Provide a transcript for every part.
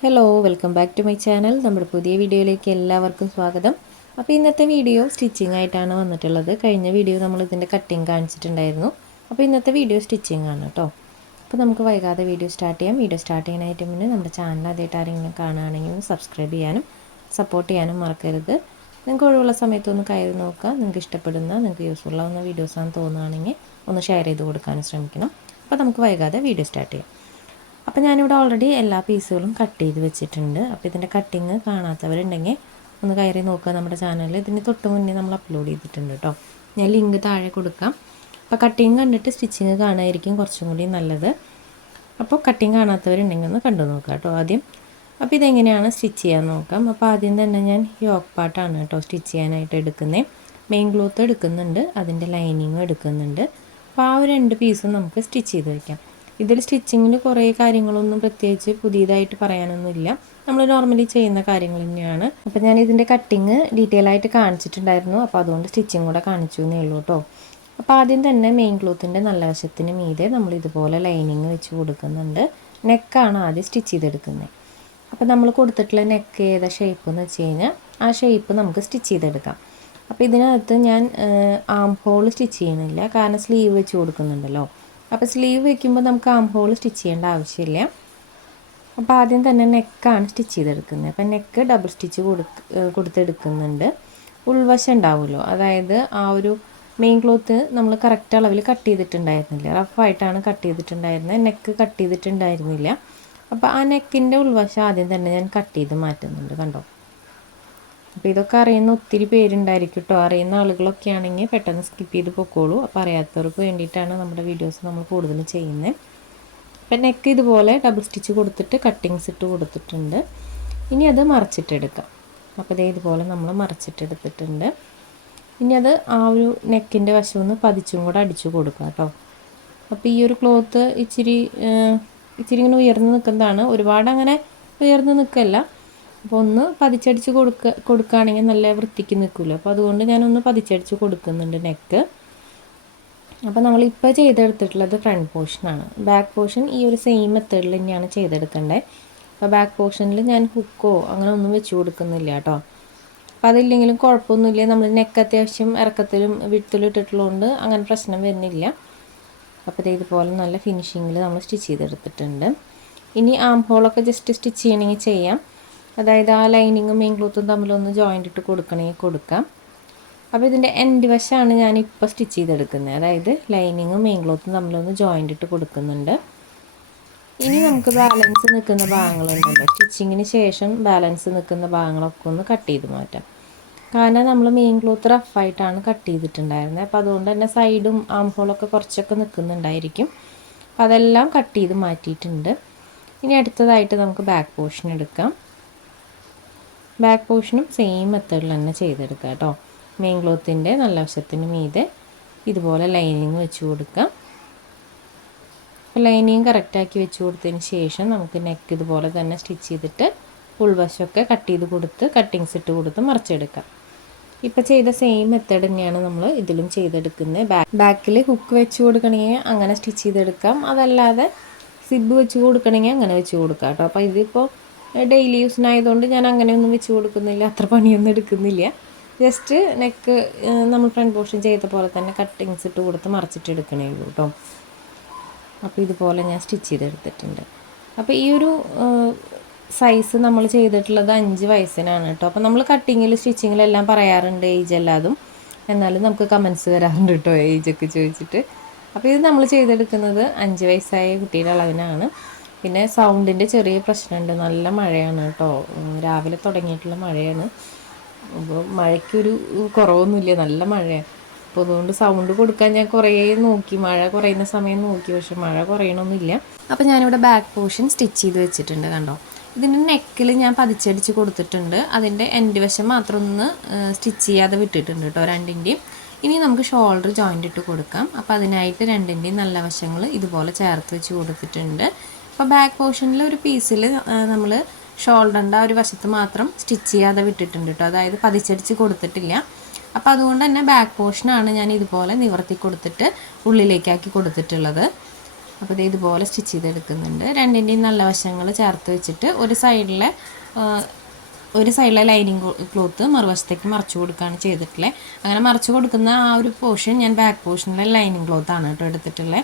Hello welcome back to my channel. നമ്മുടെ പുതിയ വീഡിയോയിലേക്ക് എല്ലാവർക്കും സ്വാഗതം. അപ്പോൾ ഇന്നത്തെ വീഡിയോ സ്റ്റിച്ചിങ് ആയിട്ടാണ് വന്നിട്ടുള്ളത്. കഴിഞ്ഞ വീഡിയോ നമ്മൾ ഇതിൻ്റെ കട്ടിങ് കാണിച്ചിട്ടുണ്ടായിരുന്നു. അപ്പോൾ ഇന്നത്തെ വീഡിയോ സ്റ്റിച്ചിങ് ആണ് കേട്ടോ. അപ്പോൾ നമുക്ക് വൈകാതെ വീഡിയോ സ്റ്റാർട്ട് ചെയ്യാം. വീഡിയോ സ്റ്റാർട്ട് ചെയ്യാനായിട്ട് മുന്നേ നമ്മുടെ ചാനൽ ആദ്യമായിട്ട് ആരെങ്കിലും കാണുകയാണെങ്കിൽ സബ്സ്ക്രൈബ് ചെയ്യാനും സപ്പോർട്ട് ചെയ്യാനും മറക്കരുത്. നിങ്ങൾക്ക് ഒഴിവുള്ള സമയത്തൊന്ന് കയറി നോക്കുക. നിങ്ങൾക്ക് ഇഷ്ടപ്പെടുന്ന നിങ്ങൾക്ക് യൂസ്ഫുൾ ആവുന്ന വീഡിയോസാണെന്ന് തോന്നുകയാണെങ്കിൽ ഒന്ന് ഷെയർ ചെയ്ത് കൊടുക്കാനും ശ്രമിക്കണം. അപ്പോൾ നമുക്ക് വൈകാതെ വീഡിയോ സ്റ്റാർട്ട് ചെയ്യാം. അപ്പോൾ ഞാനിവിടെ ഓൾറെഡി എല്ലാ പീസുകളും കട്ട് ചെയ്ത് വെച്ചിട്ടുണ്ട്. അപ്പോൾ ഇതിൻ്റെ കട്ടിങ് കാണാത്തവരുണ്ടെങ്കിൽ ഒന്ന് കയറി നോക്കുക നമ്മുടെ ചാനലിൽ. ഇതിന് തൊട്ട് മുന്നേ നമ്മൾ അപ്ലോഡ് ചെയ്തിട്ടുണ്ട് കേട്ടോ. ഞാൻ ലിങ്ക് താഴെ കൊടുക്കാം. അപ്പോൾ കട്ടിങ് കണ്ടിട്ട് സ്റ്റിച്ചിങ് കാണുമായിരിക്കും കുറച്ചും കൂടി നല്ലത്. അപ്പോൾ കട്ടിങ് കാണാത്തവരുണ്ടെങ്കിൽ ഒന്ന് കണ്ടു നോക്കുക കേട്ടോ ആദ്യം. അപ്പോൾ ഇതെങ്ങനെയാണ് സ്റ്റിച്ച് ചെയ്യാൻ നോക്കാം. അപ്പോൾ ആദ്യം തന്നെ ഞാൻ യോക്ക് പാർട്ടാണ് കേട്ടോ സ്റ്റിച്ച് ചെയ്യാനായിട്ട് എടുക്കുന്നത്. മെയിൻ ക്ലോത്ത് എടുക്കുന്നുണ്ട്, അതിൻ്റെ ലൈനിങ്ങും എടുക്കുന്നുണ്ട്. അപ്പോൾ ആ ഒരു 2 പീസും നമുക്ക് സ്റ്റിച്ച് ചെയ്ത് വയ്ക്കാം. ഇതിൽ സ്റ്റിച്ചിങ്ങിൽ കുറേ കാര്യങ്ങളൊന്നും പ്രത്യേകിച്ച് പുതിയതായിട്ട് പറയാനൊന്നുമില്ല. നമ്മൾ നോർമലി ചെയ്യുന്ന കാര്യങ്ങൾ തന്നെയാണ്. അപ്പോൾ ഞാൻ ഇതിൻ്റെ കട്ടിങ് ഡീറ്റെയിൽ ആയിട്ട് കാണിച്ചിട്ടുണ്ടായിരുന്നു. അപ്പോൾ അതുകൊണ്ട് സ്റ്റിച്ചിങ് കൂടെ കാണിച്ചു എന്നേ ഉള്ളൂ കേട്ടോ. അപ്പോൾ ആദ്യം തന്നെ മെയിൻ ക്ലോത്തിൻ്റെ നല്ല വശത്തിന് മീതെ നമ്മൾ ഇതുപോലെ ലൈനിങ് വെച്ച് കൊടുക്കുന്നുണ്ട്. നെക്കാണ് ആദ്യം സ്റ്റിച്ച് ചെയ്തെടുക്കുന്നത്. അപ്പോൾ നമ്മൾ കൊടുത്തിട്ടുള്ള നെക്ക് ഏതാ ഷേപ്പ് എന്ന് വെച്ച് കഴിഞ്ഞാൽ ആ ഷേപ്പ് നമുക്ക് സ്റ്റിച്ച് ചെയ്തെടുക്കാം. അപ്പോൾ ഇതിനകത്ത് ഞാൻ ആം ഹോൾ സ്റ്റിച്ച് ചെയ്യണില്ല, കാരണം സ്ലീവ് വെച്ച് കൊടുക്കുന്നുണ്ടല്ലോ. അപ്പോൾ സ്ലീവ് വയ്ക്കുമ്പോൾ നമുക്ക് ആം ഹോൾ സ്റ്റിച്ച് ചെയ്യേണ്ട ആവശ്യമില്ല. അപ്പോൾ ആദ്യം തന്നെ നെക്കാണ് സ്റ്റിച്ച് ചെയ്തെടുക്കുന്നത്. അപ്പോൾ നെക്ക് ഡബിൾ സ്റ്റിച്ച് കൊടുത്തെടുക്കുന്നുണ്ട്. ഉൾവശം ഉണ്ടാവുമല്ലോ, അതായത് ആ ഒരു മെയിൻ ക്ലോത്ത് നമ്മൾ കറക്റ്റ് അളവിൽ കട്ട് ചെയ്തിട്ടുണ്ടായിരുന്നില്ല, റഫായിട്ടാണ് കട്ട് ചെയ്തിട്ടുണ്ടായിരുന്നത്, നെക്ക് കട്ട് ചെയ്തിട്ടുണ്ടായിരുന്നില്ല. അപ്പോൾ ആ നെക്കിൻ്റെ ഉൾവശം ആദ്യം തന്നെ ഞാൻ കട്ട് ചെയ്ത് മാറ്റുന്നുണ്ട്, കണ്ടോ. അപ്പോൾ ഇതൊക്കെ അറിയുന്ന ഒത്തിരി പേരുണ്ടായിരിക്കും കേട്ടോ. അറിയുന്ന ആളുകളൊക്കെ ആണെങ്കിൽ പെട്ടെന്ന് സ്കിപ്പ് ചെയ്ത് പൊക്കോളൂ. അപ്പോൾ അറിയാത്തവർക്ക് വേണ്ടിയിട്ടാണ് നമ്മുടെ വീഡിയോസ് നമ്മൾ കൂടുതൽ ചെയ്യുന്നത്. അപ്പം നെക്ക് ഇതുപോലെ ഡബിൾ സ്റ്റിച്ച് കൊടുത്തിട്ട് കട്ടിങ്സ് ഇട്ട് കൊടുത്തിട്ടുണ്ട്. ഇനി അത് മറിച്ചിട്ടെടുക്കാം. അപ്പോൾ ഇതേ ഇതുപോലെ നമ്മൾ മറിച്ചിട്ടെടുത്തിട്ടുണ്ട്. ഇനി അത് ആ ഒരു നെക്കിൻ്റെ വശം ഒന്ന് പതിച്ചും കൂടെ അടിച്ചു കൊടുക്കാം കേട്ടോ. അപ്പോൾ ഈ ഒരു ക്ലോത്ത് ഇച്ചിരി ഇങ്ങനെ ഉയർന്ന് നിൽക്കുന്നതാണ്, ഒരുപാട് അങ്ങനെ ഉയർന്ന് നിൽക്കല്ല. അപ്പോൾ ഒന്ന് പതിച്ചടിച്ച് കൊടുക്കുകയാണെങ്കിൽ നല്ല വൃത്തിക്ക് നിൽക്കുമല്ലോ. അപ്പോൾ അതുകൊണ്ട് ഞാനൊന്ന് പതിച്ചടിച്ച് കൊടുക്കുന്നുണ്ട് നെക്ക്. അപ്പോൾ നമ്മളിപ്പോൾ ചെയ്തെടുത്തിട്ടുള്ളത് ഫ്രണ്ട് പോർഷനാണ്. ബാക്ക് പോർഷൻ ഈ ഒരു സെയിം മെത്തേഡിൽ തന്നെയാണ് ചെയ്തെടുക്കേണ്ടത്. അപ്പോൾ ബാക്ക് പോർഷനിൽ ഞാൻ ഹുക്കോ അങ്ങനെ ഒന്നും വെച്ച് കൊടുക്കുന്നില്ല കേട്ടോ. അപ്പോൾ അതില്ലെങ്കിലും കുഴപ്പമൊന്നുമില്ല. നമ്മൾ നെക്ക് അത്യാവശ്യം ഇറക്കത്തിലും വിട്ടിലും ഇട്ടിട്ടുള്ളതുകൊണ്ട് അങ്ങനെ പ്രശ്നം വരുന്നില്ല. അപ്പോൾ ഇതുപോലെ നല്ല ഫിനിഷിങ്ങിൽ നമ്മൾ സ്റ്റിച്ച് ചെയ്തെടുത്തിട്ടുണ്ട്. ഇനി ആം ഹോളൊക്കെ ജസ്റ്റ് സ്റ്റിച്ച് ചെയ്യണമെങ്കിൽ ചെയ്യാം. അതായത് ആ ലൈനിങ്ങും മെയിൻ ക്ലോത്തും തമ്മിലൊന്ന് ജോയിൻ്റ് ഇട്ട് കൊടുക്കണമെങ്കിൽ കൊടുക്കാം. അപ്പോൾ ഇതിൻ്റെ എൻഡ് വശമാണ് ഞാനിപ്പോൾ സ്റ്റിച്ച് ചെയ്തെടുക്കുന്നത്. അതായത് ലൈനിങ്ങും മെയിൻ ക്ലോത്തും തമ്മിലൊന്ന് ജോയിൻ്റ് ഇട്ട് കൊടുക്കുന്നുണ്ട്. ഇനി നമുക്ക് ബാലൻസ് നിൽക്കുന്ന ഭാഗങ്ങളുണ്ടല്ലോ, സ്റ്റിച്ചിങ്ങിന് ശേഷം ബാലൻസ് നിൽക്കുന്ന ഭാഗങ്ങളൊക്കെ ഒന്ന് കട്ട് ചെയ്ത് മാറ്റാം. കാരണം നമ്മൾ മെയിൻ ക്ലോത്ത് റഫായിട്ടാണ് കട്ട് ചെയ്തിട്ടുണ്ടായിരുന്നത്. അപ്പോൾ അതുകൊണ്ട് തന്നെ സൈഡും ആം ഹോളൊക്കെ കുറച്ചൊക്കെ നിൽക്കുന്നുണ്ടായിരിക്കും. അപ്പോൾ അതെല്ലാം കട്ട് ചെയ്ത് മാറ്റിയിട്ടുണ്ട്. ഇനി അടുത്തതായിട്ട് നമുക്ക് ബാക്ക് പോർഷൻ എടുക്കാം. ബാക്ക് പോർഷനും സെയിം മെത്തേഡിൽ തന്നെ ചെയ്തെടുക്കാം കേട്ടോ. മെയിൻ ക്ലോത്തിൻ്റെ നല്ല വശത്തിന് മീതെ ഇതുപോലെ ലൈനിങ് വെച്ച് കൊടുക്കാം. അപ്പോൾ ലൈനിങ് കറക്റ്റാക്കി വെച്ച് കൊടുത്തതിന് ശേഷം നമുക്ക് നെക്ക് ഇതുപോലെ തന്നെ സ്റ്റിച്ച് ചെയ്തിട്ട് ഉൾവശമൊക്കെ കട്ട് ചെയ്ത് കൊടുത്ത് കട്ടിങ്സ് ഇട്ട് കൊടുത്ത് മറിച്ചെടുക്കാം. ഇപ്പോൾ ചെയ്ത സെയിം മെത്തേഡ് തന്നെയാണ് നമ്മൾ ഇതിലും ചെയ്തെടുക്കുന്നത്. ബാക്കിൽ ഹുക്ക് വെച്ച് കൊടുക്കണമെങ്കിൽ അങ്ങനെ സ്റ്റിച്ച് ചെയ്തെടുക്കാം, അതല്ലാതെ സിബ് വെച്ച് കൊടുക്കണമെങ്കിൽ അങ്ങനെ വെച്ച് കൊടുക്കാം കേട്ടോ. അപ്പോൾ ഇതിപ്പോൾ ഡെയിലി യൂസിനായതുകൊണ്ട് ഞാൻ അങ്ങനെയൊന്നും വെച്ച് കൊടുക്കുന്നില്ല, അത്ര പണിയൊന്നും എടുക്കുന്നില്ല. ജസ്റ്റ് നെക്ക് നമ്മൾ ഫ്രണ്ട് പോർഷൻ ചെയ്ത പോലെ തന്നെ കട്ടിങ്സ് ഇട്ട് കൊടുത്ത് മറിച്ചിട്ട് എടുക്കണേ ഉള്ളൂ കേട്ടോ. അപ്പോൾ ഇതുപോലെ ഞാൻ സ്റ്റിച്ച് ചെയ്തെടുത്തിട്ടുണ്ട്. അപ്പോൾ ഈ ഒരു സൈസ് നമ്മൾ ചെയ്തിട്ടുള്ളത് 5 വയസ്സിനാണ് കേട്ടോ. അപ്പോൾ നമ്മൾ കട്ടിങ്ങിൽ സ്റ്റിച്ചിങ്ങിലെല്ലാം പറയാറുണ്ട് ഏജ് എല്ലാതും, എന്നാലും നമുക്ക് കമൻസ് വരാറുണ്ട് കേട്ടോ ഏജൊക്കെ ചോദിച്ചിട്ട്. അപ്പോൾ ഇത് നമ്മൾ ചെയ്തെടുക്കുന്നത് 5 വയസ്സായ കുട്ടിയുടെ അളവിനാണ്. പിന്നെ സൗണ്ടിൻ്റെ ചെറിയ പ്രശ്നമുണ്ട്, നല്ല മഴയാണ് കേട്ടോ, രാവിലെ തുടങ്ങിയിട്ടുള്ള മഴയാണ്. അപ്പോൾ മഴയ്ക്കൊരു കുറവൊന്നുമില്ല, നല്ല മഴയാണ്. അപ്പോൾ അതുകൊണ്ട് സൗണ്ട് കൊടുക്കാൻ ഞാൻ കുറേ നോക്കി, മഴ കുറയുന്ന സമയം നോക്കി, പക്ഷെ മഴ കുറയണമെന്നില്ല. അപ്പോൾ ഞാനിവിടെ ബാക്ക് പോർഷൻ സ്റ്റിച്ച് ചെയ്ത് വെച്ചിട്ടുണ്ട്, കണ്ടോ. ഇതിൻ്റെ നെക്കിൽ ഞാൻ പതിച്ചടിച്ച് കൊടുത്തിട്ടുണ്ട്. അതിൻ്റെ എൻഡ് വശം മാത്രം ഒന്ന് സ്റ്റിച്ച് ചെയ്യാതെ വിട്ടിട്ടുണ്ട് കേട്ടോ, രണ്ടിൻ്റെയും. ഇനി നമുക്ക് ഷോൾഡർ ജോയിൻ്റ് ഇട്ട് കൊടുക്കാം. അപ്പോൾ അതിനായിട്ട് രണ്ടിൻ്റെയും നല്ല വശങ്ങൾ ഇതുപോലെ ചേർത്ത് വെച്ച് കൊടുത്തിട്ടുണ്ട്. അപ്പോൾ ബാക്ക് പോർഷനിൽ ഒരു പീസിൽ നമ്മൾ ഷോൾഡറിൻ്റെ ആ ഒരു വശത്ത് മാത്രം സ്റ്റിച്ച് ചെയ്യാതെ വിട്ടിട്ടുണ്ട് കേട്ടോ, അതായത് പതിച്ചടിച്ച് കൊടുത്തിട്ടില്ല. അപ്പോൾ അതുകൊണ്ട് തന്നെ ബാക്ക് പോർഷനാണ് ഞാൻ ഇതുപോലെ നിവർത്തി കൊടുത്തിട്ട് ഉള്ളിലേക്കാക്കി കൊടുത്തിട്ടുള്ളത്. അപ്പോൾ ഇതുപോലെ സ്റ്റിച്ച് ചെയ്തെടുക്കുന്നുണ്ട്. രണ്ടിൻ്റെയും നല്ല വശങ്ങൾ ചേർത്ത് വെച്ചിട്ട് ഒരു സൈഡിലെ ലൈനിങ് ക്ലോത്ത് മറുവശത്തേക്ക് മറച്ചു കൊടുക്കുകയാണ് ചെയ്തിട്ടുള്ളത്. അങ്ങനെ മറച്ചു കൊടുക്കുന്ന ആ ഒരു പോർഷൻ ഞാൻ ബാക്ക് പോർഷനിലെ ലൈനിങ് ക്ലോത്താണ് കേട്ടോ എടുത്തിട്ടുള്ളത്.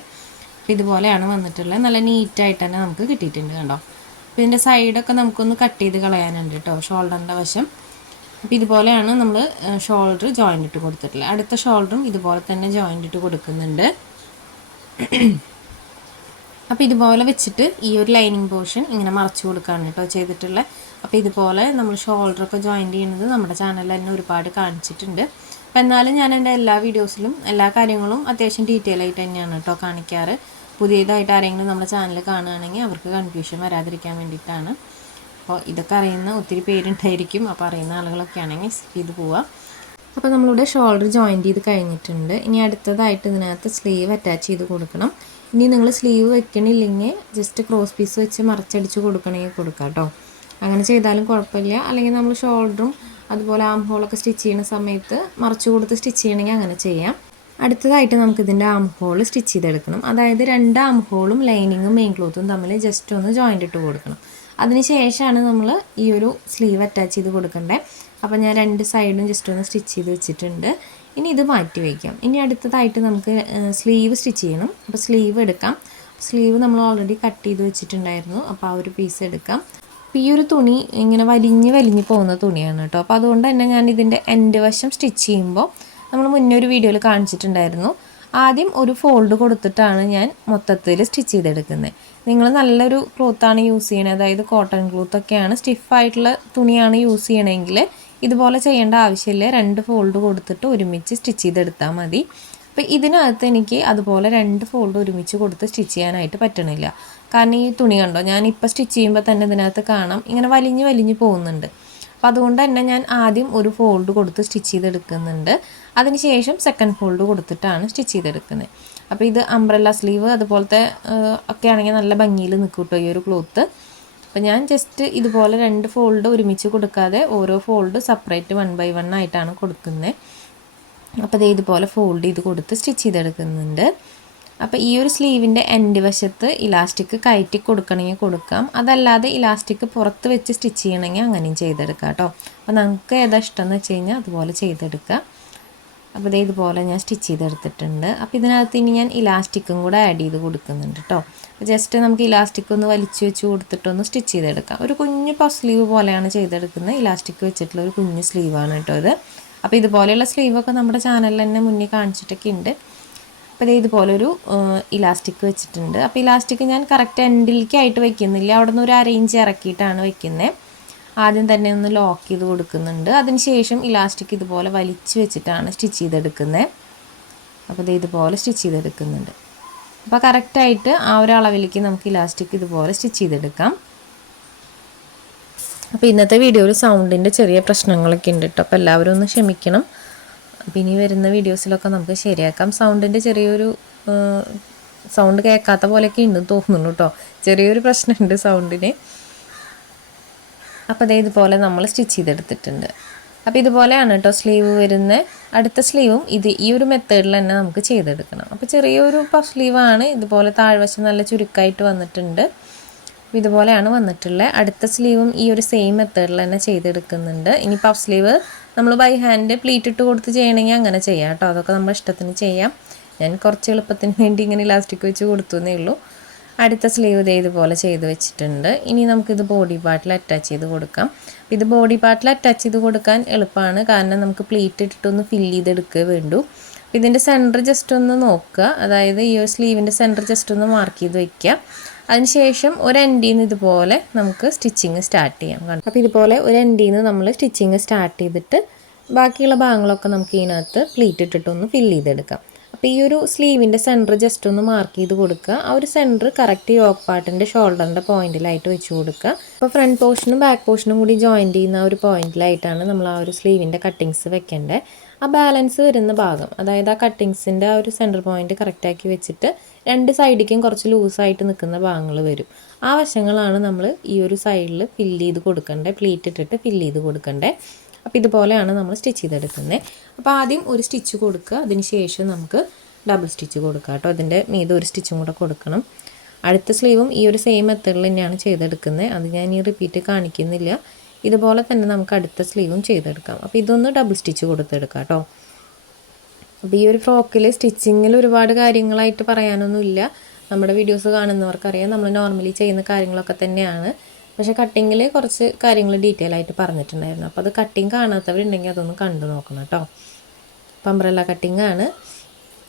അപ്പോൾ ഇതുപോലെയാണ് വന്നിട്ടുള്ളത്. നല്ല നീറ്റായിട്ട് തന്നെ നമുക്ക് കിട്ടിയിട്ടുണ്ട് കണ്ടോ. അപ്പോൾ ഇതിൻ്റെ സൈഡൊക്കെ നമുക്കൊന്ന് കട്ട് ചെയ്ത് കളയാനുണ്ട് കേട്ടോ, ഷോൾഡറിൻ്റെ വശം. അപ്പോൾ ഇതുപോലെയാണ് നമ്മൾ ഷോൾഡർ ജോയിൻ്റ് ഇട്ട് കൊടുത്തിട്ടുള്ളത്. അടുത്ത ഷോൾഡറും ഇതുപോലെ തന്നെ ജോയിൻ്റ് ഇട്ട് കൊടുക്കുന്നുണ്ട്. അപ്പോൾ ഇതുപോലെ വെച്ചിട്ട് ഈ ഒരു ലൈനിങ് പോർഷൻ ഇങ്ങനെ മറച്ചു കൊടുക്കുകയാണ് കേട്ടോ ചെയ്തിട്ടുള്ളത്. അപ്പോൾ ഇതുപോലെ നമ്മൾ ഷോൾഡറൊക്കെ ജോയിൻ്റ് ചെയ്യുന്നത് നമ്മുടെ ചാനലിൽ തന്നെ ഒരുപാട് കാണിച്ചിട്ടുണ്ട്. അപ്പോൾ എന്നാലും ഞാൻ എൻ്റെ എല്ലാ വീഡിയോസിലും എല്ലാ കാര്യങ്ങളും അത്യാവശ്യം ഡീറ്റെയിൽ ആയിട്ട് തന്നെയാണ് കേട്ടോ കാണിക്കാറ്. പുതിയതായിട്ട് ആരെങ്കിലും നമ്മുടെ ചാനൽ കാണുകയാണെങ്കിൽ അവർക്ക് കൺഫ്യൂഷൻ വരാതിരിക്കാൻ വേണ്ടിയിട്ടാണ്. അപ്പോൾ ഇതൊക്കെ അറിയുന്ന ഒത്തിരി പേരുണ്ടായിരിക്കും. അപ്പോൾ അറിയുന്ന ആളുകളൊക്കെ ആണെങ്കിൽ സ്കിപ്പ് ചെയ്ത് പോവാം. അപ്പോൾ നമ്മളിവിടെ ഷോൾഡർ ജോയിൻ്റ് ചെയ്ത് കഴിഞ്ഞിട്ടുണ്ട്. ഇനി അടുത്തതായിട്ട് ഇതിനകത്ത് സ്ലീവ് അറ്റാച്ച് ചെയ്ത് കൊടുക്കണം. ഇനി നിങ്ങൾ സ്ലീവ് വെക്കണില്ലെങ്കിൽ ജസ്റ്റ് ക്രോസ് പീസ് വെച്ച് മറച്ചടിച്ച് കൊടുക്കണമെങ്കിൽ കൊടുക്കാം കേട്ടോ. അങ്ങനെ ചെയ്താലും കുഴപ്പമില്ല. അല്ലെങ്കിൽ നമ്മൾ ഷോൾഡറും അതുപോലെ ആം ഹോളൊക്കെ സ്റ്റിച്ച് ചെയ്യുന്ന സമയത്ത് മറച്ചു കൊടുത്ത് സ്റ്റിച്ച് ചെയ്യണമെങ്കിൽ അങ്ങനെ ചെയ്യാം. അടുത്തതായിട്ട് നമുക്കിതിൻ്റെ ആം ഹോൾ സ്റ്റിച്ച് ചെയ്തെടുക്കണം. അതായത് 2 ആം ഹോളും ലൈനിങ്ങും മെയിൻ ക്ലോത്തും തമ്മിൽ ജസ്റ്റ് ഒന്ന് ജോയിൻ്റ് ഇട്ട് കൊടുക്കണം. അതിന് ശേഷമാണ് നമ്മൾ ഈ ഒരു സ്ലീവ് അറ്റാച്ച് ചെയ്ത് കൊടുക്കേണ്ടത്. അപ്പോൾ ഞാൻ 2 സൈഡും ജസ്റ്റ് ഒന്ന് സ്റ്റിച്ച് ചെയ്ത് വെച്ചിട്ടുണ്ട്. ഇനി ഇത് മാറ്റി വയ്ക്കാം. ഇനി അടുത്തതായിട്ട് നമുക്ക് സ്ലീവ് സ്റ്റിച്ച് ചെയ്യണം. അപ്പോൾ സ്ലീവ് എടുക്കാം. സ്ലീവ് നമ്മൾ ഓൾറെഡി കട്ട് ചെയ്ത് വെച്ചിട്ടുണ്ടായിരുന്നു. അപ്പോൾ ആ ഒരു പീസ് എടുക്കാം. അപ്പോൾ ഈ ഒരു തുണി ഇങ്ങനെ വലിഞ്ഞ് പോകുന്ന തുണിയാണ് കേട്ടോ. അപ്പോൾ അതുകൊണ്ട് തന്നെ ഞാൻ ഇതിൻ്റെ എൻഡ് വശം സ്റ്റിച്ച് ചെയ്യുമ്പോൾ നമ്മൾ മുന്നേ ഒരു വീഡിയോയിൽ കാണിച്ചിട്ടുണ്ടായിരുന്നു. ആദ്യം ഒരു ഫോൾഡ് കൊടുത്തിട്ടാണ് ഞാൻ മൊത്തത്തിൽ സ്റ്റിച്ച് ചെയ്തെടുക്കുന്നത്. നിങ്ങൾ നല്ലൊരു ക്ലോത്താണ് യൂസ് ചെയ്യണത്, അതായത് കോട്ടൺ ക്ലോത്തൊക്കെയാണ്, സ്റ്റിഫായിട്ടുള്ള തുണിയാണ് യൂസ് ചെയ്യണമെങ്കിൽ ഇതുപോലെ ചെയ്യേണ്ട ആവശ്യമില്ല. 2 ഫോൾഡ് കൊടുത്തിട്ട് ഒരുമിച്ച് സ്റ്റിച്ച് ചെയ്തെടുത്താൽ മതി. അപ്പോൾ ഇതിനകത്ത് എനിക്ക് അതുപോലെ 2 ഫോൾഡ് ഒരുമിച്ച് കൊടുത്ത് സ്റ്റിച്ച് ചെയ്യാനായിട്ട് പറ്റണില്ല. കാരണം ഈ തുണി കണ്ടോ, ഞാനിപ്പോൾ സ്റ്റിച്ച് ചെയ്യുമ്പോൾ തന്നെ ഇതിനകത്ത് കാണാം ഇങ്ങനെ വലിഞ്ഞ് പോകുന്നുണ്ട്. അപ്പോൾ അതുകൊണ്ട് തന്നെ ഞാൻ ആദ്യം ഒരു ഫോൾഡ് കൊടുത്ത് സ്റ്റിച്ച് ചെയ്തെടുക്കുന്നുണ്ട്. അതിനുശേഷം സെക്കൻഡ് ഫോൾഡ് കൊടുത്തിട്ടാണ് സ്റ്റിച്ച് ചെയ്തെടുക്കുന്നത്. അപ്പോൾ ഇത് അംബ്രല്ല സ്ലീവ് അതുപോലത്തെ ഒക്കെ ആണെങ്കിൽ നല്ല ഭംഗിയിൽ നിൽക്കും കേട്ടോ ഈ ഒരു ക്ലോത്ത്. അപ്പോൾ ഞാൻ ജസ്റ്റ് ഇതുപോലെ 2 ഫോൾഡ് ഒരുമിച്ച് കൊടുക്കാതെ ഓരോ ഫോൾഡ് സെപ്പറേറ്റ് 1 by 1 ആയിട്ടാണ് കൊടുക്കുന്നത്. അപ്പോൾ ഇതുപോലെ ഫോൾഡ് ചെയ്ത് കൊടുത്ത് സ്റ്റിച്ച് ചെയ്തെടുക്കുന്നുണ്ട്. അപ്പോൾ ഈ ഒരു സ്ലീവിൻ്റെ എൻഡ് വശത്ത് ഇലാസ്റ്റിക് കയറ്റി കൊടുക്കണമെങ്കിൽ കൊടുക്കാം. അതല്ലാതെ ഇലാസ്റ്റിക് പുറത്ത് വെച്ച് സ്റ്റിച്ച് ചെയ്യണമെങ്കിൽ അങ്ങനെയും ചെയ്തെടുക്കാം കേട്ടോ. അപ്പോൾ നമുക്ക് ഏതാ ഇഷ്ടം എന്ന് വെച്ച് കഴിഞ്ഞാൽ അതുപോലെ ചെയ്തെടുക്കാം. അപ്പോൾ ഇതുപോലെ ഞാൻ സ്റ്റിച്ച് ചെയ്തെടുത്തിട്ടുണ്ട്. അപ്പോൾ ഇതിനകത്ത് ഇനി ഞാൻ ഇലാസ്റ്റിക്കും കൂടെ ആഡ് ചെയ്ത് കൊടുക്കുന്നുണ്ട് കേട്ടോ. ജസ്റ്റ് നമുക്ക് ഇലാസ്റ്റിക് ഒന്ന് വലിച്ചു വെച്ച് കൊടുത്തിട്ടൊന്ന് സ്റ്റിച്ച് ചെയ്തെടുക്കാം. ഒരു കുഞ്ഞു പഫ് സ്ലീവ് പോലെയാണ് ചെയ്തെടുക്കുന്നത്. ഇലാസ്റ്റിക് വെച്ചിട്ടുള്ള ഒരു കുഞ്ഞു സ്ലീവാണ് കേട്ടോ ഇത്. അപ്പോൾ ഇതുപോലെയുള്ള സ്ലീവൊക്കെ നമ്മുടെ ചാനലിൽ തന്നെ മുന്നേ കാണിച്ചിട്ടൊക്കെ ഉണ്ട്. അപ്പോൾ ഇതുപോലൊരു ഇലാസ്റ്റിക് വെച്ചിട്ടുണ്ട്. അപ്പോൾ ഇലാസ്റ്റിക് ഞാൻ കറക്റ്റ് എൻഡിലേക്കായിട്ട് വയ്ക്കുന്നില്ല, അവിടെ നിന്ന് ഒരു 1 ഇഞ്ച് ഇറക്കിയിട്ടാണ് വയ്ക്കുന്നത്. ആദ്യം തന്നെ ഒന്ന് ലോക്ക് ചെയ്ത് കൊടുക്കുന്നുണ്ട്. അതിനുശേഷം ഇലാസ്റ്റിക് ഇതുപോലെ വലിച്ചു വെച്ചിട്ടാണ് സ്റ്റിച്ച് ചെയ്തെടുക്കുന്നത്. അപ്പോൾ ഇതുപോലെ സ്റ്റിച്ച് ചെയ്തെടുക്കുന്നുണ്ട്. അപ്പോൾ കറക്റ്റായിട്ട് ആ ഒരു അളവിലേക്ക് നമുക്ക് ഇലാസ്റ്റിക് ഇതുപോലെ സ്റ്റിച്ച് ചെയ്തെടുക്കാം. അപ്പോൾ ഇന്നത്തെ വീഡിയോയിൽ സൗണ്ടിൻ്റെ ചെറിയ പ്രശ്നങ്ങളൊക്കെ ഉണ്ട് കേട്ടോ. അപ്പോൾ എല്ലാവരും ഒന്ന് ക്ഷമിക്കണം. അപ്പോൾ ഇനി വരുന്ന വീഡിയോസിലൊക്കെ നമുക്ക് ശരിയാക്കാം. സൗണ്ടിൻ്റെ ചെറിയൊരു സൗണ്ട് കേൾക്കാത്ത പോലെയൊക്കെ ഉണ്ടെന്ന് തോന്നുന്നു കേട്ടോ. ചെറിയൊരു പ്രശ്നമുണ്ട് സൗണ്ടിന്. അപ്പോൾ ഇതുപോലെ നമ്മൾ സ്റ്റിച്ച് ചെയ്തെടുത്തിട്ടുണ്ട്. അപ്പോൾ ഇതുപോലെയാണ് കേട്ടോ സ്ലീവ് വരുന്നത്. അടുത്ത സ്ലീവും ഈ ഒരു മെത്തേഡിൽ തന്നെ നമുക്ക് ചെയ്തെടുക്കണം. അപ്പോൾ ചെറിയൊരു പഫ് സ്ലീവാണ്. ഇതുപോലെ താഴ്വശം നല്ല ചുരുക്കമായിട്ട് വന്നിട്ടുണ്ട്. ഇതുപോലെയാണ് വന്നിട്ടുള്ളത്. അടുത്ത സ്ലീവും ഈ ഒരു സെയിം മെത്തേഡിൽ തന്നെ ചെയ്തെടുക്കുന്നുണ്ട്. ഇനി പഫ് സ്ലീവ് നമ്മൾ ബൈ ഹാൻഡ് പ്ലീറ്റ് ഇട്ട് കൊടുത്ത് ചെയ്യണമെങ്കിൽ അങ്ങനെ ചെയ്യാം കേട്ടോ. അതൊക്കെ നമ്മുടെ ഇഷ്ടത്തിന് ചെയ്യാം. ഞാൻ കുറച്ച് എളുപ്പത്തിന് വേണ്ടി ഇങ്ങനെ ഇലാസ്റ്റിക് വെച്ച് കൊടുത്തു എന്നേ ഉള്ളൂ. അടുത്ത സ്ലീവ് ഇതുപോലെ ചെയ്ത് വെച്ചിട്ടുണ്ട്. ഇനി നമുക്കിത് ബോഡി പാർട്ടിൽ അറ്റാച്ച് ചെയ്ത് കൊടുക്കാം. ഇത് ബോഡി പാർട്ടിൽ അറ്റാച്ച് ചെയ്ത് കൊടുക്കാൻ എളുപ്പമാണ്. കാരണം നമുക്ക് പ്ലീറ്റ് ഇട്ടിട്ടൊന്ന് ഫില്ല് ചെയ്തെടുക്കുക വേണ്ടു. ഇതിൻ്റെ സെൻറ്റർ ജസ്റ്റ് ഒന്ന് നോക്കുക. അതായത് ഈ ഒരു സ്ലീവിൻ്റെ സെൻറ്റർ ജസ്റ്റ് ഒന്ന് മാർക്ക് ചെയ്ത് വയ്ക്കുക. അതിനുശേഷം ഒരു എൻഡിൽ നിന്ന് ഇതുപോലെ നമുക്ക് സ്റ്റിച്ചിങ് സ്റ്റാർട്ട് ചെയ്യാം. അപ്പോൾ ഇതുപോലെ ഒരു എൻഡിൽ നിന്ന് നമ്മൾ സ്റ്റിച്ചിങ് സ്റ്റാർട്ട് ചെയ്തിട്ട് ബാക്കിയുള്ള ഭാഗങ്ങളൊക്കെ നമുക്ക് ഇതിനകത്ത് പ്ലീറ്റ് ഇട്ടിട്ടൊന്ന് ഫില്ല് ചെയ്തെടുക്കാം. അപ്പോൾ ഈ ഒരു സ്ലീവിൻ്റെ സെൻറ്റർ ജസ്റ്റ് ഒന്ന് മാർക്ക് ചെയ്ത് കൊടുക്കുക. ആ ഒരു സെൻറ്റർ കറക്റ്റ് യോക്ക് പാർട്ടിൻ്റെ ഷോൾഡറിൻ്റെ പോയിന്റിലായിട്ട് വെച്ച് കൊടുക്കുക. അപ്പോൾ ഫ്രണ്ട് പോർഷനും ബാക്ക് പോർഷനും കൂടി ജോയിൻറ്റ് ചെയ്യുന്ന ആ ഒരു പോയിന്റിലായിട്ടാണ് നമ്മൾ ആ ഒരു സ്ലീവിൻ്റെ കട്ടിങ്സ് വെക്കേണ്ടത്. ആ ബാലൻസ് വരുന്ന ഭാഗം, അതായത് ആ കട്ടിങ്സിൻ്റെ ആ ഒരു സെൻറ്റർ പോയിന്റ് കറക്റ്റാക്കി വെച്ചിട്ട് 2 സൈഡിലേക്കും കുറച്ച് ലൂസായിട്ട് നിൽക്കുന്ന ഭാഗങ്ങൾ വരും. ആ വശങ്ങളാണ് നമ്മൾ ഈ ഒരു സൈഡിൽ ഫില്ല് ചെയ്ത് കൊടുക്കേണ്ടത്, പ്ലീറ്റ് ഇട്ടിട്ട് ഫില്ല് ചെയ്ത് കൊടുക്കേണ്ടത്. അപ്പോൾ ഇതുപോലെയാണ് നമ്മൾ സ്റ്റിച്ച് ചെയ്തെടുക്കുന്നത്. അപ്പോൾ ആദ്യം ഒരു സ്റ്റിച്ച് കൊടുക്കുക. അതിന് ശേഷം നമുക്ക് ഡബിൾ സ്റ്റിച്ച് കൊടുക്കുക കേട്ടോ. അതിൻ്റെ മീതെ ഒരു സ്റ്റിച്ചും കൂടെ കൊടുക്കണം. അടുത്ത സ്ലീവും ഈ ഒരു സെയിം മെത്തേഡിൽ തന്നെയാണ് ചെയ്തെടുക്കുന്നത്. അത് ഞാൻ ഈ റിപ്പീറ്റ് കാണിക്കുന്നില്ല. ഇതുപോലെ തന്നെ നമുക്ക് അടുത്ത സ്ലീവും ചെയ്തെടുക്കാം. അപ്പോൾ ഇതൊന്ന് ഡബിൾ സ്റ്റിച്ച് കൊടുത്തെടുക്കാം കേട്ടോ. അപ്പോൾ ഈ ഒരു ഫ്രോക്കിൽ സ്റ്റിച്ചിങ്ങിൽ ഒരുപാട് കാര്യങ്ങളായിട്ട് പറയാനൊന്നുമില്ല. നമ്മുടെ വീഡിയോസ് കാണുന്നവർക്കറിയാം നമ്മൾ നോർമലി ചെയ്യുന്ന കാര്യങ്ങളൊക്കെ തന്നെയാണ്. പക്ഷേ കട്ടിങ്ങിൽ കുറച്ച് കാര്യങ്ങൾ ഡീറ്റെയിൽ ആയിട്ട് പറഞ്ഞിട്ടുണ്ടായിരുന്നു. അപ്പോൾ അത് കട്ടിങ് കാണാത്തവരുണ്ടെങ്കിൽ അതൊന്ന് കണ്ടു നോക്കണം കേട്ടോ. അംബ്രല്ല കട്ടിങ് ആണ്.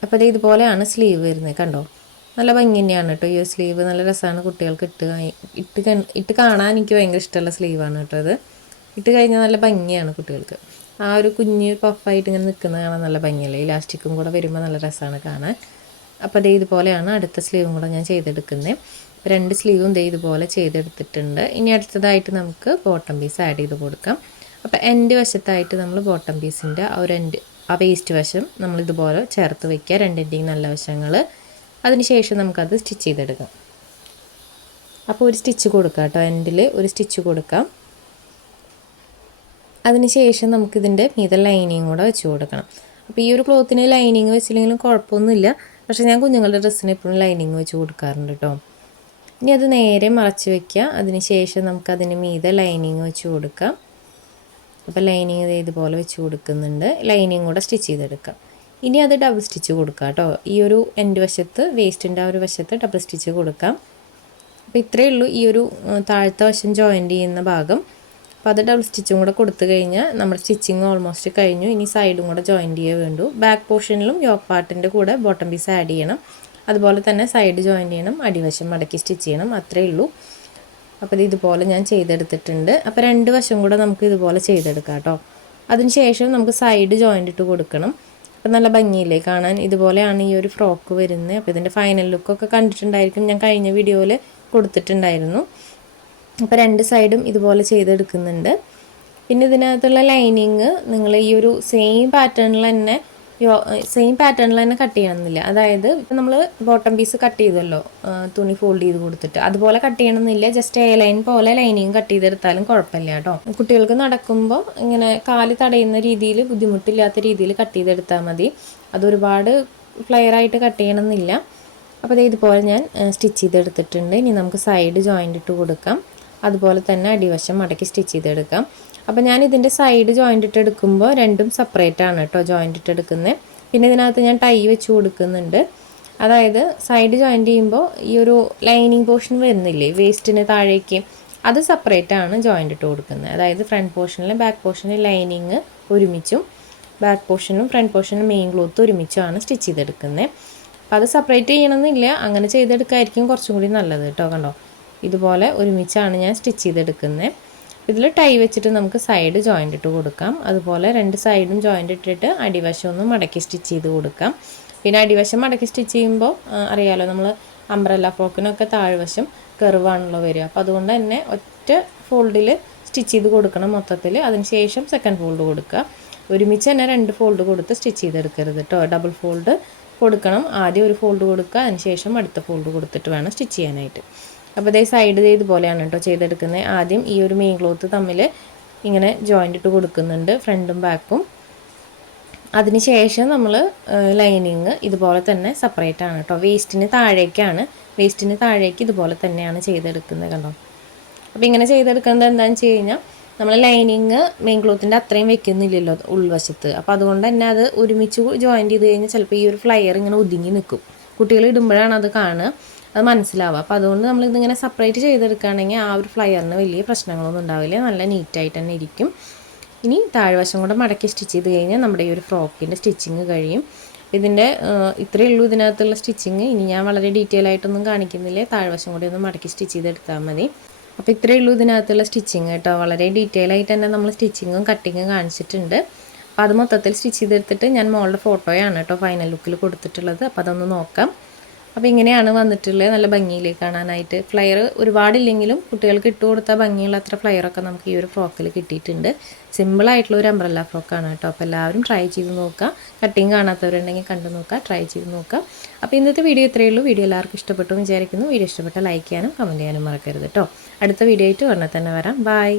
അപ്പോൾ അത് ഇതുപോലെയാണ് സ്ലീവ് വരുന്നത്. കണ്ടോ, നല്ല ഭംഗി തന്നെയാണ് കേട്ടോ ഈ ഒരു സ്ലീവ്. നല്ല രസമാണ് കുട്ടികൾക്ക് ഇട്ട് കാണാൻ എനിക്ക് ഭയങ്കര ഇഷ്ടമുള്ള സ്ലീവാണ് കേട്ടോ അത്. ഇട്ട് കഴിഞ്ഞാൽ നല്ല ഭംഗിയാണ് കുട്ടികൾക്ക്. ആ ഒരു കുഞ്ഞ് പഫായിട്ട് ഇങ്ങനെ നിൽക്കുന്നത് കാണാൻ നല്ല ഭംഗിയല്ലേ. ഇലാസ്റ്റിക്കും കൂടെ വരുമ്പോൾ നല്ല രസമാണ് കാണാൻ. അപ്പോൾ ദേ ഇതുപോലെയാണ് അടുത്ത സ്ലീവും കൂടെ ഞാൻ ചെയ്തെടുക്കുന്നത്. 2 സ്ലീവും ദേ ഇതുപോലെ ചെയ്തെടുത്തിട്ടുണ്ട്. ഇനി അടുത്തതായിട്ട് നമുക്ക് ബോട്ടം പീസ് ആഡ് ചെയ്ത് കൊടുക്കാം. അപ്പോൾ എൻഡ് വശത്തായിട്ട് നമ്മൾ ബോട്ടം പീസിൻ്റെ ആ വേസ്റ്റ് വശം നമ്മളിതുപോലെ ചേർത്ത് വയ്ക്കുക, 2ൻ്റെയും നല്ല വശങ്ങൾ. അതിനുശേഷം നമുക്കത് സ്റ്റിച്ച് ചെയ്തെടുക്കാം. അപ്പോൾ ഒരു സ്റ്റിച്ച് കൊടുക്കാം കേട്ടോ, എൻഡിൽ ഒരു സ്റ്റിച്ച് കൊടുക്കാം. അതിനുശേഷം നമുക്കിതിൻ്റെ മീതെ ലൈനിങ് കൂടെ വെച്ച് കൊടുക്കണം. അപ്പോൾ ഈ ഒരു ക്ലോത്തിന് ലൈനിങ് വെച്ചില്ലെങ്കിലും കുഴപ്പമൊന്നുമില്ല. പക്ഷേ ഞാൻ കുഞ്ഞുങ്ങളുടെ ഡ്രസ്സിന് എപ്പോഴും ലൈനിങ് വെച്ച് കൊടുക്കാറുണ്ട് കേട്ടോ. ഇനി അത് നേരെ മറച്ച് വയ്ക്കുക. അതിനുശേഷം നമുക്കതിന് മീതെ ലൈനിങ് വെച്ച് കൊടുക്കാം. അപ്പോൾ ലൈനിങ് ഇതുപോലെ വെച്ച് കൊടുക്കുന്നുണ്ട്. ലൈനിങ് കൂടെ സ്റ്റിച്ച് ചെയ്തെടുക്കാം. ഇനി അത് ഡബിൾ സ്റ്റിച്ച് കൊടുക്കാം കേട്ടോ. ഈ ഒരു എൻഡ് വശത്ത് വേസ്റ്റിൻ്റെ ആ ഒരു വശത്ത് ഡബിൾ സ്റ്റിച്ച് കൊടുക്കാം. അപ്പോൾ ഇത്രയേ ഉള്ളൂ ഈ ഒരു താഴത്തെ വശം ജോയിൻ്റ് ചെയ്യുന്ന ഭാഗം. അപ്പോൾ അത് ഡബിൾ സ്റ്റിച്ചും കൂടെ കൊടുത്തു കഴിഞ്ഞാൽ നമ്മുടെ സ്റ്റിച്ചിങ് ഓൾമോസ്റ്റ് കഴിഞ്ഞു. ഇനി സൈഡും കൂടെ ജോയിൻ്റ് ചെയ്യേ വേണ്ടു. ബാക്ക് പോർഷനിലും യോക്ക് പാർട്ടിൻ്റെ കൂടെ ബോട്ടം പീസ് ആഡ് ചെയ്യണം. അതുപോലെ തന്നെ സൈഡ് ജോയിൻ്റ് ചെയ്യണം, അടിവശം മടക്കി സ്റ്റിച്ച് ചെയ്യണം. അത്രയേ ഉള്ളൂ. അപ്പോൾ ഇതുപോലെ ഞാൻ ചെയ്തെടുത്തിട്ടുണ്ട്. അപ്പോൾ 2 വശം കൂടെ നമുക്ക് ഇതുപോലെ ചെയ്തെടുക്കാം കേട്ടോ. അതിനുശേഷം നമുക്ക് സൈഡ് ജോയിൻ്റ് ഇട്ട് കൊടുക്കണം. അപ്പോൾ നല്ല ഭംഗിയില്ലേ കാണാൻ. ഇതുപോലെയാണ് ഈ ഒരു ഫ്രോക്ക് വരുന്നത്. അപ്പോൾ ഇതിൻ്റെ ഫൈനൽ ലുക്കൊക്കെ കണ്ടിട്ടുണ്ടായിരിക്കും, ഞാൻ കഴിഞ്ഞ വീഡിയോയിൽ കൊടുത്തിട്ടുണ്ടായിരുന്നു. അപ്പോൾ 2 സൈഡും ഇതുപോലെ ചെയ്തെടുക്കുന്നുണ്ട്. പിന്നെ ഇതിനകത്തുള്ള ലൈനിങ് നിങ്ങൾ ഈ ഒരു സെയിം പാറ്റേണിൽ തന്നെ കട്ട് ചെയ്യണമെന്നില്ല. അതായത് ഇപ്പം നമ്മൾ ബോട്ടം പീസ് കട്ട് ചെയ്തല്ലോ തുണി ഫോൾഡ് ചെയ്ത് കൊടുത്തിട്ട്, അതുപോലെ കട്ട് ചെയ്യണമെന്നില്ല. ജസ്റ്റ് എ ലൈൻ പോലെ ലൈനിങ് കട്ട് ചെയ്തെടുത്താലും കുഴപ്പമില്ല കേട്ടോ. കുട്ടികൾക്ക് നടക്കുമ്പോൾ ഇങ്ങനെ കാല് തടയുന്ന രീതിയിൽ, ബുദ്ധിമുട്ടില്ലാത്ത രീതിയിൽ കട്ട് ചെയ്തെടുത്താൽ മതി. അതൊരുപാട് ഫ്ലെയറായിട്ട് കട്ട് ചെയ്യണമെന്നില്ല. അപ്പോൾ ഇതുപോലെ ഞാൻ സ്റ്റിച്ച് ചെയ്തെടുത്തിട്ടുണ്ട്. ഇനി നമുക്ക് സൈഡ് ജോയിൻ്റ് ഇട്ട് കൊടുക്കാം. അതുപോലെ തന്നെ അടിവശം മടക്കി സ്റ്റിച്ച് ചെയ്തെടുക്കാം. അപ്പോൾ ഞാൻ ഇതിൻ്റെ സൈഡ് ജോയിൻ്റ് ഇട്ട് എടുക്കുമ്പോൾ രണ്ടും സെപ്പറേറ്റ് ആണ് കേട്ടോ ജോയിൻ്റ് ഇട്ട് എടുക്കുന്നത്. പിന്നെ ഇതിനകത്ത് ഞാൻ ടൈ വെച്ച് കൊടുക്കുന്നുണ്ട്. അതായത് സൈഡ് ജോയിൻ്റ് ചെയ്യുമ്പോൾ ഈ ഒരു ലൈനിങ് പോർഷൻ വരുന്നില്ലേ വേസ്റ്റിന് താഴേക്ക്, അത് സെപ്പറേറ്റ് ആണ് ജോയിൻ്റ് ഇട്ട് കൊടുക്കുന്നത്. അതായത് ഫ്രണ്ട് പോർഷനിലും ബാക്ക് പോർഷനിൽ ലൈനിങ് ഒരുമിച്ചും ബാക്ക് പോർഷനും ഫ്രണ്ട് പോർഷനും മെയിൻ ക്ലോത്ത് ഒരുമിച്ചുമാണ് സ്റ്റിച്ച് ചെയ്തെടുക്കുന്നത്. അപ്പോൾ അത് സെപ്പറേറ്റ് ചെയ്യണമെന്നില്ല, അങ്ങനെ ചെയ്തെടുക്കായിരിക്കും കുറച്ചും കൂടി നല്ലത് കേട്ടോ. കണ്ടോ, ഇതുപോലെ ഒരുമിച്ചാണ് ഞാൻ സ്റ്റിച്ച് ചെയ്തെടുക്കുന്നത്. ഇതിൽ ടൈ വെച്ചിട്ട് നമുക്ക് സൈഡ് ജോയിൻ്റ് ഇട്ട് കൊടുക്കാം. അതുപോലെ 2 സൈഡും ജോയിൻ്റ് ഇട്ടിട്ട് അടിവശം ഒന്ന് മടക്കി സ്റ്റിച്ച് ചെയ്ത് കൊടുക്കാം. പിന്നെ അടിവശം മടക്കി സ്റ്റിച്ച് ചെയ്യുമ്പോൾ അറിയാലോ, നമ്മൾ അംബ്രല്ല ഫ്രോക്കിനൊക്കെ താഴ്വശം കർവാണല്ലോ വരിക. അപ്പോൾ അതുകൊണ്ട് തന്നെ ഒറ്റ ഫോൾഡിൽ സ്റ്റിച്ച് ചെയ്ത് കൊടുക്കണം മൊത്തത്തിൽ. അതിനുശേഷം സെക്കൻഡ് ഫോൾഡ് കൊടുക്കുക. ഒരുമിച്ച് തന്നെ 2 ഫോൾഡ് കൊടുത്ത് സ്റ്റിച്ച് ചെയ്തെടുക്കരുത് കേട്ടോ. ഡബിൾ ഫോൾഡ് കൊടുക്കണം. ആദ്യം ഒരു ഫോൾഡ് കൊടുക്കുക, അതിനുശേഷം അടുത്ത ഫോൾഡ് കൊടുത്തിട്ട് വേണം സ്റ്റിച്ച് ചെയ്യാനായിട്ട്. അപ്പോൾ ഇതേ സൈഡ് ഇതുപോലെയാണ് കേട്ടോ ചെയ്തെടുക്കുന്നത്. ആദ്യം ഈ ഒരു മെയിൻ ക്ലോത്ത് തമ്മിൽ ഇങ്ങനെ ജോയിൻ്റ് ഇട്ട് കൊടുക്കുന്നുണ്ട്, ഫ്രണ്ടും ബാക്കും. അതിനുശേഷം നമ്മൾ ലൈനിങ് ഇതുപോലെ തന്നെ സെപ്പറേറ്റ് ആണ് കേട്ടോ. വേസ്റ്റിന് താഴേക്ക് ഇതുപോലെ തന്നെയാണ് ചെയ്തെടുക്കുന്നത് കണ്ടോ. അപ്പോൾ ഇങ്ങനെ ചെയ്തെടുക്കുന്നത് എന്താണെന്ന് വെച്ച് കഴിഞ്ഞാൽ നമ്മൾ ലൈനിങ് മെയിൻ ക്ലോത്തിൻ്റെ അത്രയും വെക്കുന്നില്ലല്ലോ ഉൾവശത്ത്. അപ്പോൾ അതുകൊണ്ട് തന്നെ അത് ഒരുമിച്ച് ജോയിൻ്റ് ചെയ്ത് കഴിഞ്ഞാൽ ചിലപ്പോൾ ഈ ഒരു ഫ്ലയർ ഇങ്ങനെ ഒതുങ്ങി നിൽക്കും. കുട്ടികൾ ഇടുമ്പോഴാണ് അത് കാണുക, അത് മനസ്സിലാവുക. അപ്പോൾ അതുകൊണ്ട് നമ്മളിതിങ്ങനെ സെപ്പറേറ്റ് ചെയ്തെടുക്കുകയാണെങ്കിൽ ആ ഒരു ഫ്ലയറിന് വലിയ പ്രശ്നങ്ങളൊന്നും ഉണ്ടാവില്ല, നല്ല നീറ്റായിട്ട് തന്നെ ഇരിക്കും. ഇനി താഴ്വശം കൂടെ മടക്കി സ്റ്റിച്ച് ചെയ്ത് കഴിഞ്ഞാൽ നമ്മുടെ ഈ ഒരു ഫ്രോക്കിൻ്റെ സ്റ്റിച്ചിങ് കഴിയും. ഇതിൻ്റെ ഇത്രയേ ഉള്ളൂ ഇതിനകത്തുള്ള സ്റ്റിച്ചിങ്. ഇനി ഞാൻ വളരെ ഡീറ്റെയിൽ ആയിട്ടൊന്നും കാണിക്കുന്നില്ല, താഴ്വശം കൂടി ഒന്ന് മടക്കി സ്റ്റിച്ച് ചെയ്തെടുത്താൽ മതി. അപ്പോൾ ഇത്രയേ ഉള്ളൂ ഇതിനകത്തുള്ള സ്റ്റിച്ചിങ് കേട്ടോ. വളരെ ഡീറ്റെയിൽ ആയിട്ട് തന്നെ നമ്മൾ സ്റ്റിച്ചിങ്ങും കട്ടിങ്ങും കാണിച്ചിട്ടുണ്ട്. അപ്പോൾ അത് മൊത്തത്തിൽ സ്റ്റിച്ച് ചെയ്തെടുത്തിട്ട് ഞാൻ മോളുടെ ഫോട്ടോയാണ് കേട്ടോ ഫൈനൽ ലുക്കിൽ കൊടുത്തിട്ടുള്ളത്. അപ്പോൾ അതൊന്ന് നോക്കാം. അപ്പോൾ ഇങ്ങനെയാണ് വന്നിട്ടുള്ളത്, നല്ല ഭംഗിയിൽ കാണാനായിട്ട്. ഫ്ലയർ ഒരുപാടില്ലെങ്കിലും കുട്ടികൾക്ക് ഇട്ട് കൊടുത്താൽ ഭംഗിയുള്ള അത്ര ഫ്ലയറൊക്കെ നമുക്ക് ഈ ഒരു ഫ്രോക്കിൽ കിട്ടിയിട്ടുണ്ട്. സിമ്പിളായിട്ടുള്ള ഒരു അംബ്രല്ല ഫ്രോക്കാണ് കേട്ടോ. അപ്പോൾ എല്ലാവരും ട്രൈ ചെയ്ത് നോക്കുക. കട്ടിങ് കാണാത്തവരുണ്ടെങ്കിൽ കണ്ടു നോക്കുക, ട്രൈ ചെയ്ത് നോക്കുക. അപ്പോൾ ഇന്നത്തെ വീഡിയോ ഇത്രയേ ഉള്ളൂ. വീഡിയോ എല്ലാവർക്കും ഇഷ്ടപ്പെട്ടു വിചാരിക്കുന്നു. വീഡിയോ ഇഷ്ടപ്പെട്ടാൽ ലൈക്ക് ചെയ്യാനും കമൻറ്റ് ചെയ്യാനും മറക്കരുത് കേട്ടോ. അടുത്ത വീഡിയോ ആയിട്ട് ഉടനെ തന്നെ വരാം. ബൈ.